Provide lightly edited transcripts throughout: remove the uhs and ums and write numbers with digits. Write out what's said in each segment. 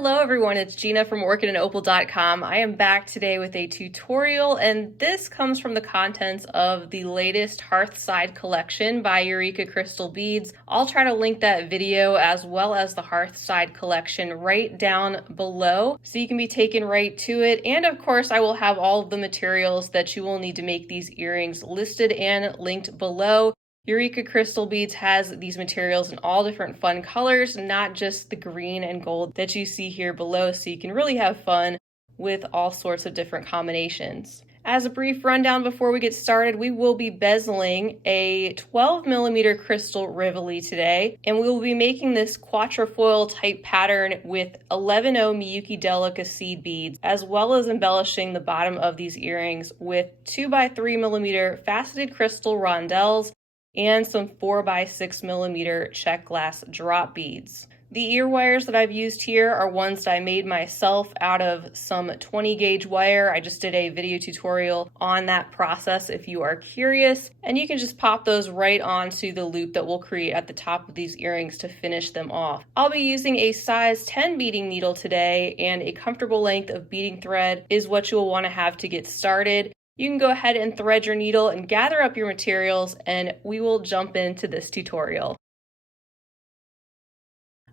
Hello everyone, it's Gina from orchidandopal.com. I am back today with a tutorial, and this comes from the contents of the latest Hearthside Collection by Eureka Crystal Beads. I'll try to link that video as well as the Hearthside Collection right down below so you can be taken right to it. And of course, I will have all of the materials that you will need to make these earrings listed and linked below. Eureka Crystal Beads has these materials in all different fun colors, not just the green and gold that you see here below, so you can really have fun with all sorts of different combinations. As a brief rundown before we get started, we will be bezeling a 12mm crystal Rivoli today, and we will be making this quatrefoil type pattern with 11 Miyuki Delica seed beads, as well as embellishing the bottom of these earrings with 2x3mm faceted crystal rondelles and some 4x6mm Czech glass drop beads. The ear wires that I've used here are ones that I made myself out of some 20 gauge wire. I just did a video tutorial on that process if you are curious, and you can just pop those right onto the loop that we'll create at the top of these earrings to finish them off. I'll be using a size 10 beading needle today, and a comfortable length of beading thread is what you'll want to have to get started. You can go ahead and thread your needle and gather up your materials, and we will jump into this tutorial.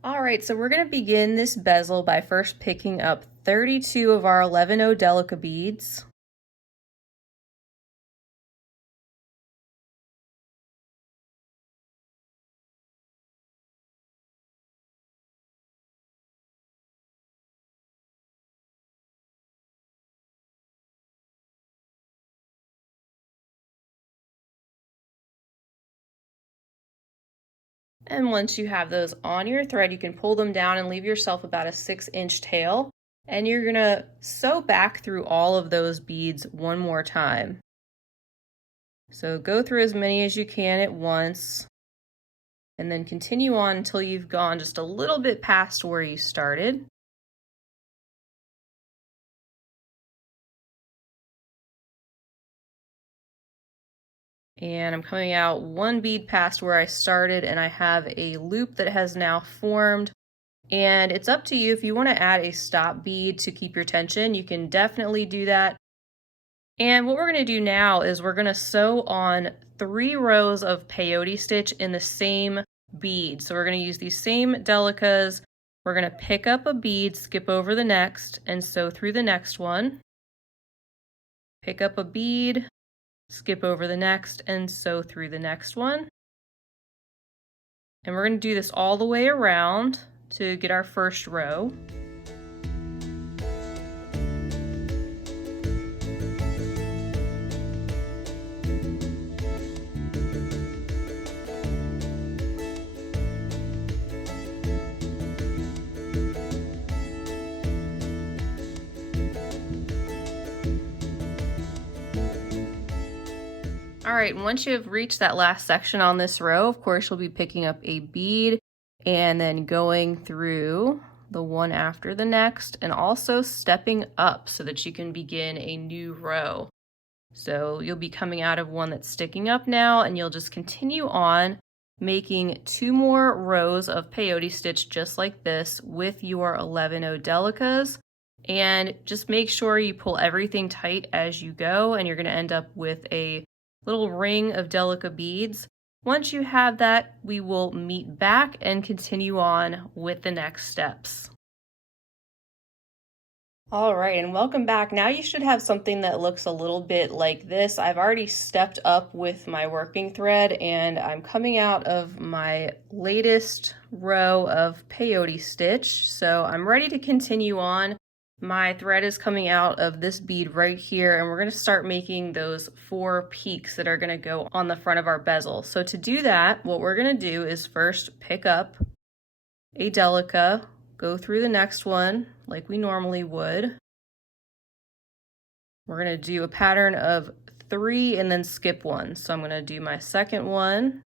Alright, so we're going to begin this bezel by first picking up 32 of our 11 Delica beads. And once you have those on your thread, you can pull them down and leave yourself about a 6-inch tail. And you're gonna sew back through all of those beads one more time. So go through as many as you can at once, and then continue on until you've gone just a little bit past where you started. And I'm coming out one bead past where I started, and I have a loop that has now formed. And it's up to you if you want to add a stop bead to keep your tension, you can definitely do that. And what we're going to do now is we're going to sew on 3 rows of peyote stitch in the same bead. So we're going to use these same Delicas. We're going to pick up a bead, skip over the next, and sew through the next one. Pick up a bead, skip over the next, and sew through the next one. And we're going to do this all the way around to get our first row. All right, and once you have reached that last section on this row, of course, you'll be picking up a bead and then going through the one after the next, and also stepping up so that you can begin a new row. So you'll be coming out of one that's sticking up now, and you'll just continue on making 2 more rows of peyote stitch just like this with your 11 Delicas. And just make sure you pull everything tight as you go, and you're going to end up with a little ring of Delica beads. Once you have that, we will meet back and continue on with the next steps. All right, and welcome back. Now you should have something that looks a little bit like this. I've already stepped up with my working thread, and I'm coming out of my latest row of peyote stitch. So I'm ready to continue on. My thread is coming out of this bead right here, and we're going to start making those 4 peaks that are going to go on the front of our bezel. So to do that, what we're going to do is first pick up a Delica, go through the next one like we normally would. We're going to do a pattern of 3 and then skip 1. So I'm going to do my second one,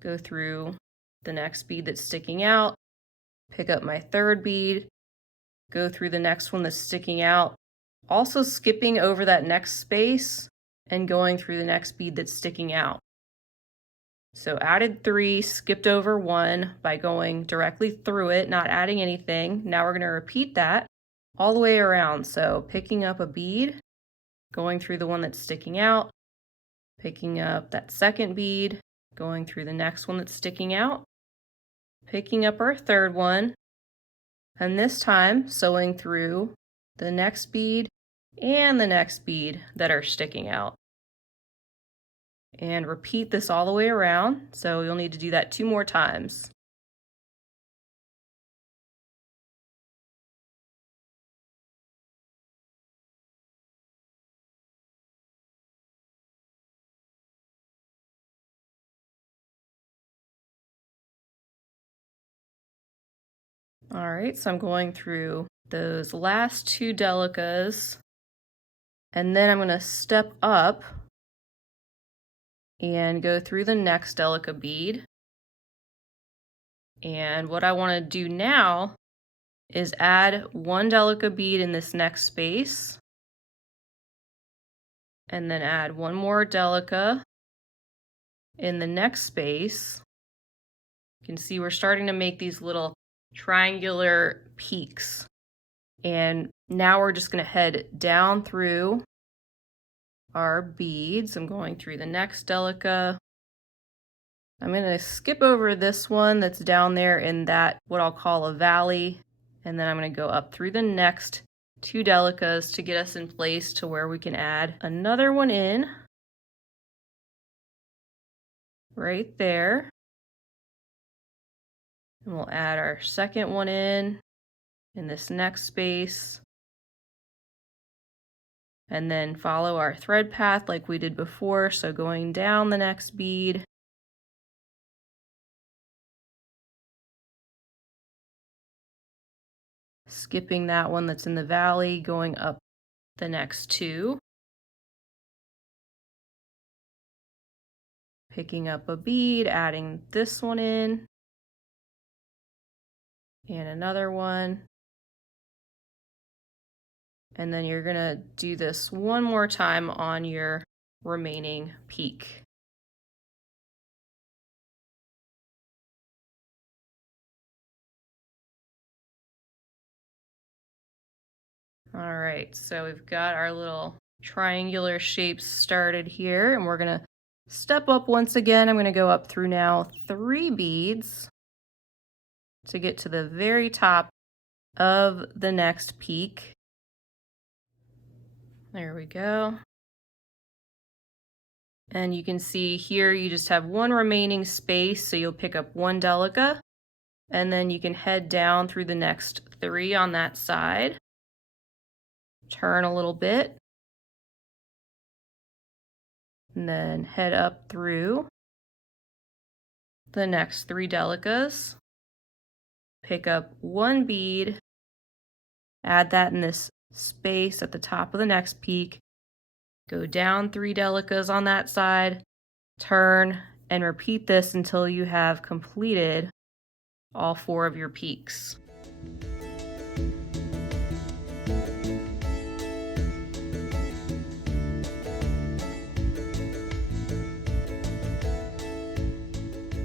go through the next bead that's sticking out, pick up my third bead, go through the next one that's sticking out, also skipping over that next space and going through the next bead that's sticking out. So added 3, skipped over 1 by going directly through it, not adding anything. Now we're going to repeat that all the way around. So picking up a bead, going through the one that's sticking out, picking up that second bead, going through the next one that's sticking out, picking up our third one, and this time sewing through the next bead and the next bead that are sticking out. And repeat this all the way around, so you'll need to do that 2 more times. All right, so I'm going through those last 2 Delicas, and then I'm going to step up and go through the next Delica bead. And what I want to do now is add 1 Delica bead in this next space, and then add 1 more Delica in the next space. You can see we're starting to make these little triangular peaks. And now we're just going to head down through our beads. I'm going through the next Delica. I'm going to skip over this one that's down there in that, what I'll call a valley. And then I'm going to go up through the next 2 Delicas to get us in place to where we can add another one in. Right there. And we'll add our second one in this next space. And then follow our thread path like we did before. So going down the next bead. Skipping that one that's in the valley, going up the next 2. Picking up a bead, adding this one in. And another one. And then you're gonna do this 1 more time on your remaining peak. All right, so we've got our little triangular shapes started here, and we're gonna step up once again. I'm gonna go up through now 3 beads to get to the very top of the next peak. There we go. And you can see here you just have 1 remaining space, so you'll pick up 1 Delica, and then you can head down through the next 3 on that side. Turn a little bit, and then head up through the next 3 Delicas. Pick up 1 bead, add that in this space at the top of the next peak, go down 3 Delicas on that side, turn, and repeat this until you have completed all 4 of your peaks.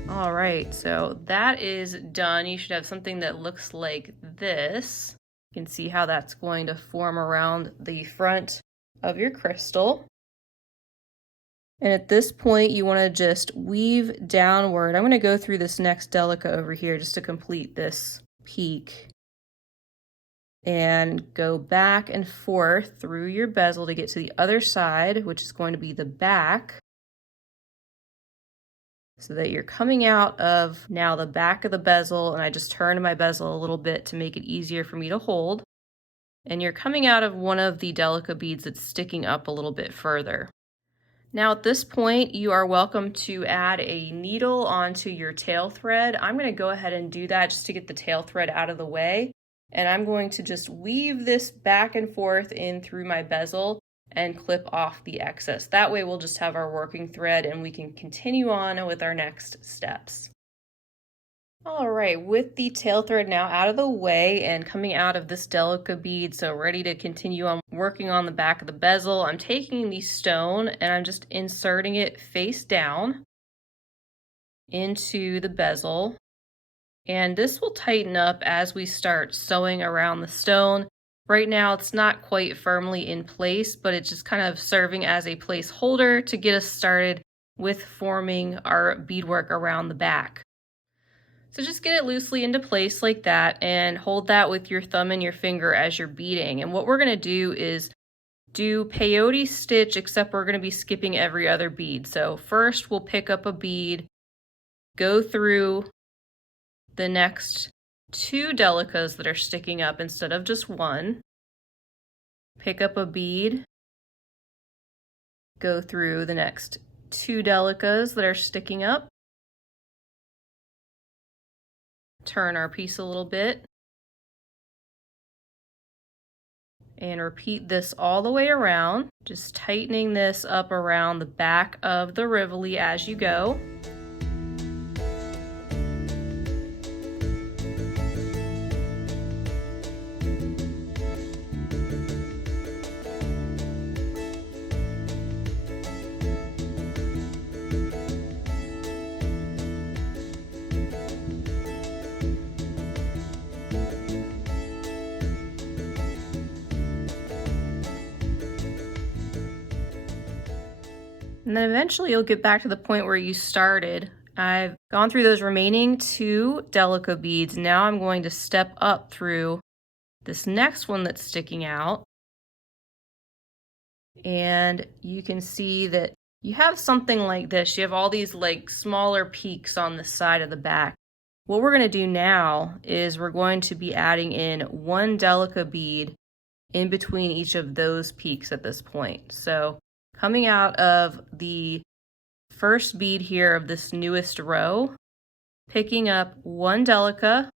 All right, so that is done. You should have something that looks like this. You can see how that's going to form around the front of your crystal. And at this point, you want to just weave downward. I'm going to go through this next Delica over here just to complete this peak. And go back and forth through your bezel to get to the other side, which is going to be the back. So that you're coming out of now the back of the bezel, and I just turned my bezel a little bit to make it easier for me to hold. And you're coming out of one of the Delica beads that's sticking up a little bit further. Now at this point, you are welcome to add a needle onto your tail thread. I'm going to go ahead and do that just to get the tail thread out of the way. And I'm going to just weave this back and forth in through my bezel and clip off the excess. That way we'll just have our working thread and we can continue on with our next steps. All right, with the tail thread now out of the way and coming out of this Delica bead, so ready to continue on working on the back of the bezel, I'm taking the stone and I'm just inserting it face down. into the bezel. And this will tighten up as we start sewing around the stone. Right now it's not quite firmly in place, but it's just kind of serving as a placeholder to get us started with forming our beadwork around the back. So just get it loosely into place like that and hold that with your thumb and your finger as you're beading. And what we're going to do is do peyote stitch, except we're going to be skipping every other bead. So first we'll pick up a bead, go through the next 2 Delicas that are sticking up instead of just one. Pick up a bead, go through the next 2 Delicas that are sticking up. Turn our piece a little bit. And repeat this all the way around, just tightening this up around the back of the Rivoli as you go. And then eventually you'll get back to the point where you started. I've gone through those remaining 2 Delica beads. Now I'm going to step up through this next one that's sticking out. And you can see that you have something like this. You have all these like smaller peaks on the side of the back. What we're going to do now is we're going to be adding in 1 Delica bead in between each of those peaks at this point. So coming out of the first bead here of this newest row, picking up 1 Delica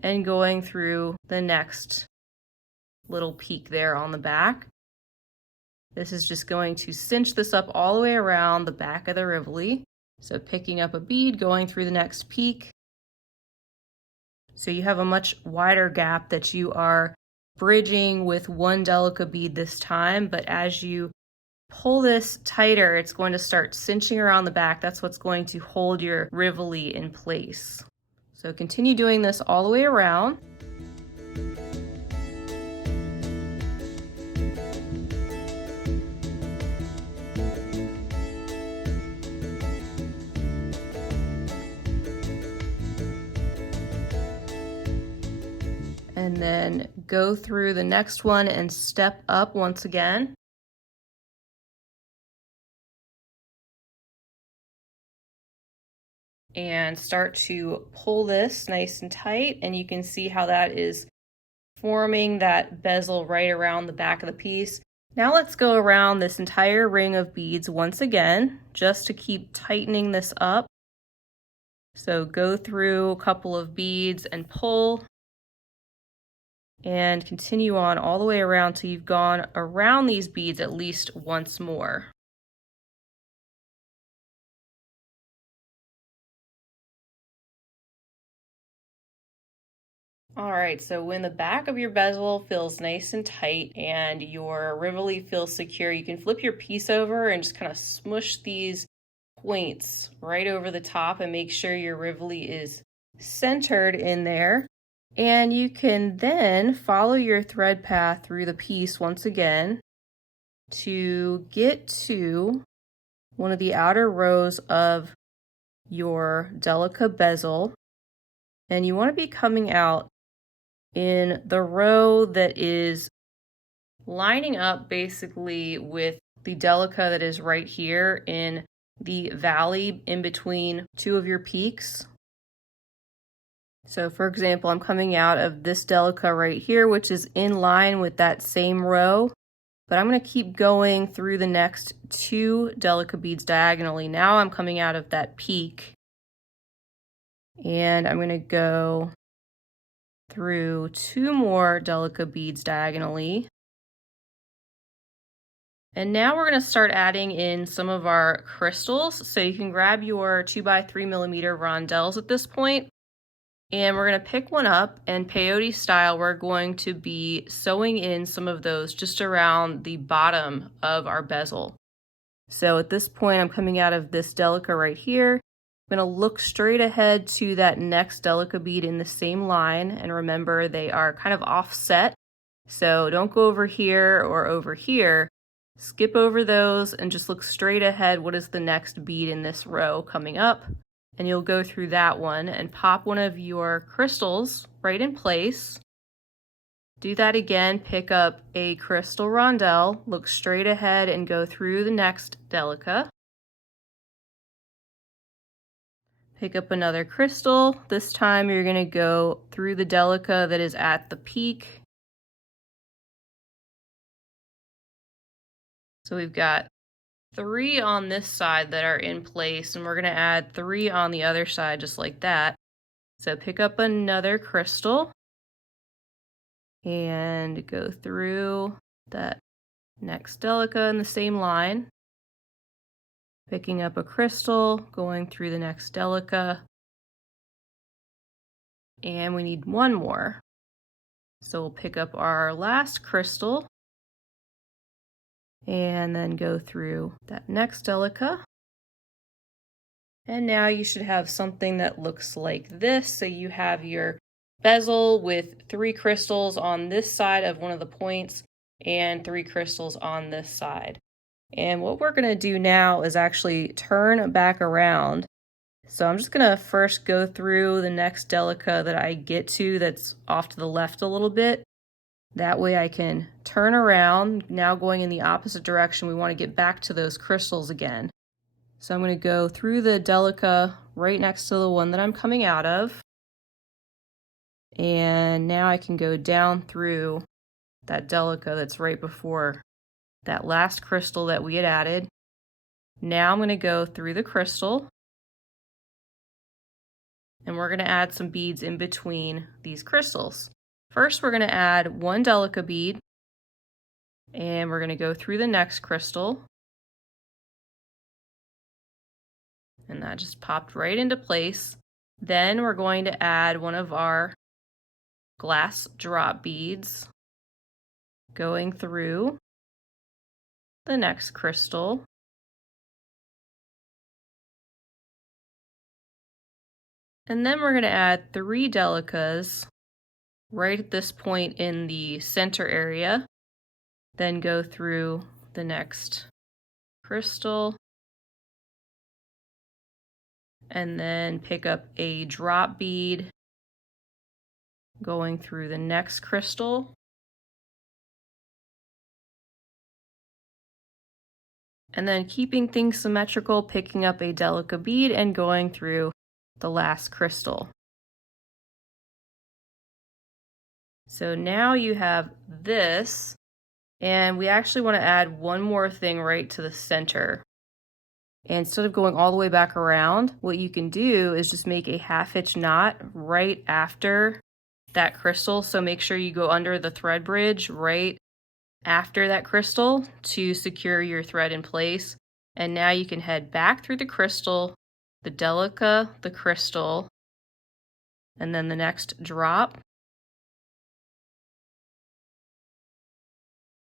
and going through the next little peak there on the back. This is just going to cinch this up all the way around the back of the Rivoli. So picking up a bead, going through the next peak. So you have a much wider gap that you are bridging with 1 Delica bead this time, but as you pull this tighter, it's going to start cinching around the back. That's what's going to hold your Rivoli in place. So continue doing this all the way around. And then go through the next one and step up once again. And start to pull this nice and tight, and you can see how that is forming that bezel right around the back of the piece. Now let's go around this entire ring of beads once again, just to keep tightening this up. So go through a couple of beads and pull, and continue on all the way around till you've gone around these beads at least once more. All right, so when the back of your bezel feels nice and tight and your Rivoli feels secure, you can flip your piece over and just kind of smush these points right over the top and make sure your Rivoli is centered in there. And you can then follow your thread path through the piece once again to get to one of the outer rows of your Delica bezel. And you want to be coming out in the row that is lining up basically with the Delica that is right here in the valley in between 2 of your peaks. So for example, I'm coming out of this Delica right here, which is in line with that same row, but I'm going to keep going through the next 2 Delica beads diagonally. Now I'm coming out of that peak, and I'm going to go through 2 more Delica beads diagonally. And now we're going to start adding in some of our crystals. So you can grab your 2x3mm rondelles at this point, and we're going to pick one up, and peyote style we're going to be sewing in some of those just around the bottom of our bezel. So at this point I'm coming out of this Delica right here, I'm going to look straight ahead to that next Delica bead in the same line, and remember they are kind of offset, so don't go over here or over here. Skip over those and just look straight ahead. What is the next bead in this row coming up? And you'll go through that one and pop one of your crystals right in place. Do that again, pick up a crystal rondelle, look straight ahead and go through the next Delica. Pick up another crystal. This time you're going to go through the Delica that is at the peak. So we've got 3 on this side that are in place, and we're going to add 3 on the other side just like that. So pick up another crystal and go through that next Delica in the same line. Picking up a crystal, going through the next Delica, and we need 1 more. So we'll pick up our last crystal and then go through that next Delica. And now you should have something that looks like this. So you have your bezel with 3 crystals on this side of one of the points and 3 crystals on this side. And what we're going to do now is actually turn back around. So I'm just going to first go through the next Delica that I get to that's off to the left a little bit. That way I can turn around. Now going in the opposite direction, we want to get back to those crystals again. So I'm going to go through the Delica right next to the one that I'm coming out of. And now I can go down through that Delica that's right before that last crystal that we had added. Now I'm going to go through the crystal, and we're going to add some beads in between these crystals. First, we're going to add 1 Delica bead, and we're going to go through the next crystal, and that just popped right into place. Then we're going to add one of our glass drop beads, going through the next crystal. And then we're going to add 3 Delicas right at this point in the center area. Then go through the next crystal. And then pick up a drop bead, going through the next crystal. And then keeping things symmetrical, picking up a Delica bead and going through the last crystal. So now you have this, and we actually want to add one more thing right to the center. And instead of going all the way back around, what you can do is just make a 1/2 inch knot right after that crystal. So make sure you go under the thread bridge right after that crystal to secure your thread in place. And now you can head back through the crystal, the Delica, the crystal, and then the next drop.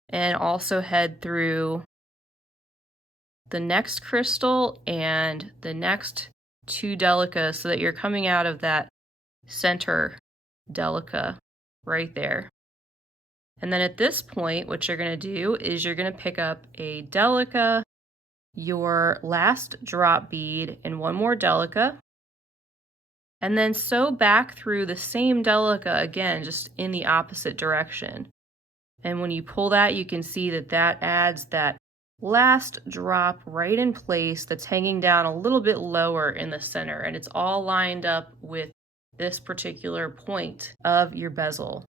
And also head through the next crystal and the next 2 Delicas so that you're coming out of that center Delica right there. And then at this point, what you're going to do is you're going to pick up a Delica, your last drop bead, and 1 more Delica. And then sew back through the same Delica again, just in the opposite direction. And when you pull that, you can see that that adds that last drop right in place that's hanging down a little bit lower in the center. And it's all lined up with this particular point of your bezel.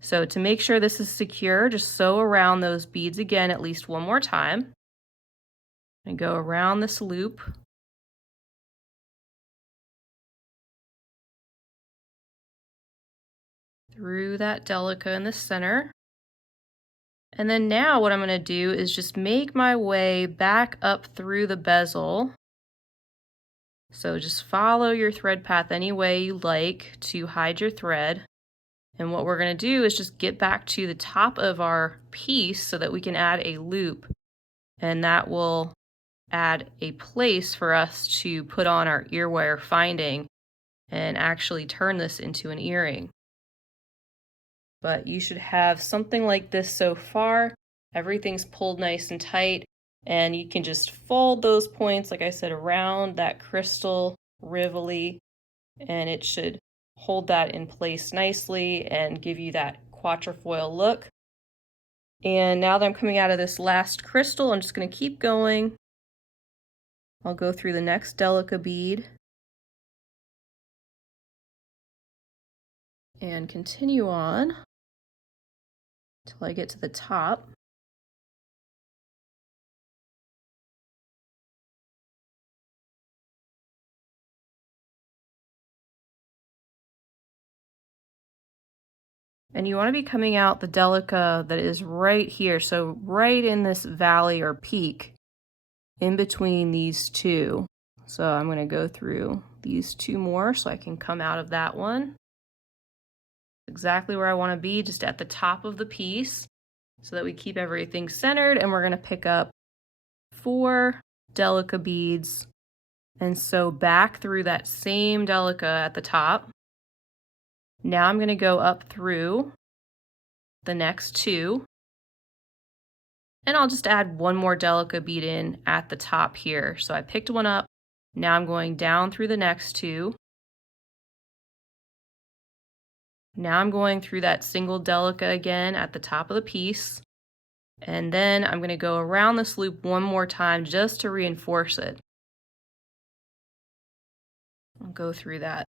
So to make sure this is secure, just sew around those beads again at least 1 more time. And go around this loop. Through that Delica in the center. And then now what I'm going to do is just make my way back up through the bezel. So just follow your thread path any way you like to hide your thread. And what we're going to do is just get back to the top of our piece so that we can add a loop. And that will add a place for us to put on our earwire finding and actually turn this into an earring. But you should have something like this so far. Everything's pulled nice and tight, and you can just fold those points, like I said, around that crystal Rivoli, and it should hold that in place nicely and give you that quatrefoil look. And now that I'm coming out of this last crystal, I'm just going to keep going. I'll go through the next Delica bead and continue on until I get to the top. And you want to be coming out the Delica that is right here, so right in this valley or peak in between these two. So I'm going to go through these two more so I can come out of that one. Exactly where I want to be, just at the top of the piece, so that we keep everything centered. And we're going to pick up 4 Delica beads and sew back through that same Delica at the top. Now I'm going to go up through the next 2, and I'll just add 1 more Delica bead in at the top here. So I picked one up, now I'm going down through the next 2. Now I'm going through that single Delica again at the top of the piece, and then I'm going to go around this loop 1 more time just to reinforce it. I'll go through that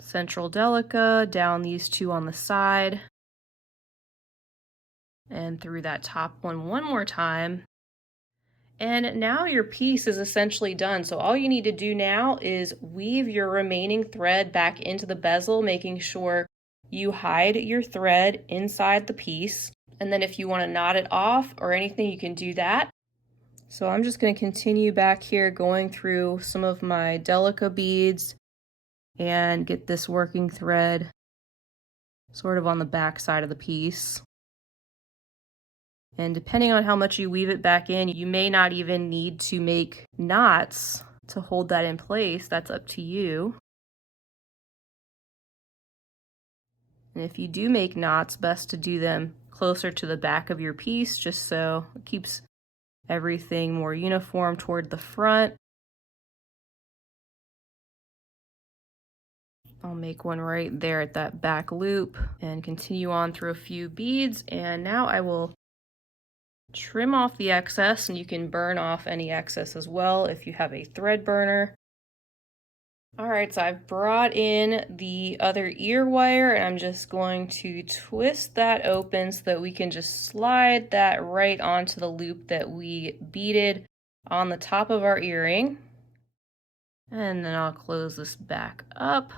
central Delica, down these 2 on the side, and through that top one more time. And now your piece is essentially done. So all you need to do now is weave your remaining thread back into the bezel, making sure you hide your thread inside the piece. And then if you want to knot it off or anything, you can do that. So I'm just going to continue back here going through some of my Delica beads and get this working thread sort of on the back side of the piece. And depending on how much you weave it back in, you may not even need to make knots to hold that in place. That's up to you. And if you do make knots, best to do them closer to the back of your piece, just so it keeps everything more uniform toward the front. I'll make one right there at that back loop and continue on through a few beads. And now I will trim off the excess, and you can burn off any excess as well if you have a thread burner. Alright, so I've brought in the other ear wire, and I'm just going to twist that open so that we can just slide that right onto the loop that we beaded on the top of our earring. And then I'll close this back up.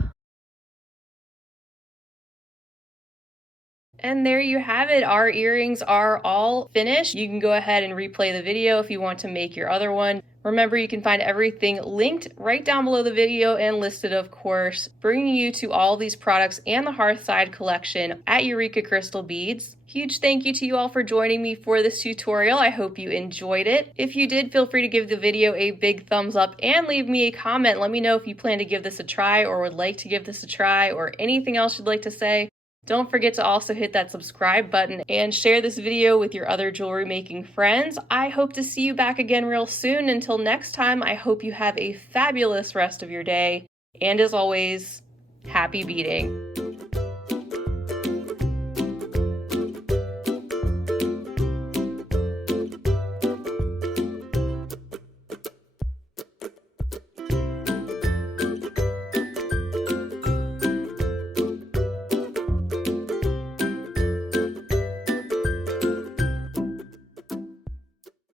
And there you have it. Our earrings are all finished. You can go ahead and replay the video if you want to make your other one. Remember, you can find everything linked right down below the video and listed, of course, bringing you to all these products and the Hearthside Collection at Eureka Crystal Beads. Huge thank you to you all for joining me for this tutorial. I hope you enjoyed it. If you did, feel free to give the video a big thumbs up and leave me a comment. Let me know if you plan to give this a try or would like to give this a try or anything else you'd like to say. Don't forget to also hit that subscribe button and share this video with your other jewelry making friends. I hope to see you back again real soon. Until next time, I hope you have a fabulous rest of your day. And as always, happy beading.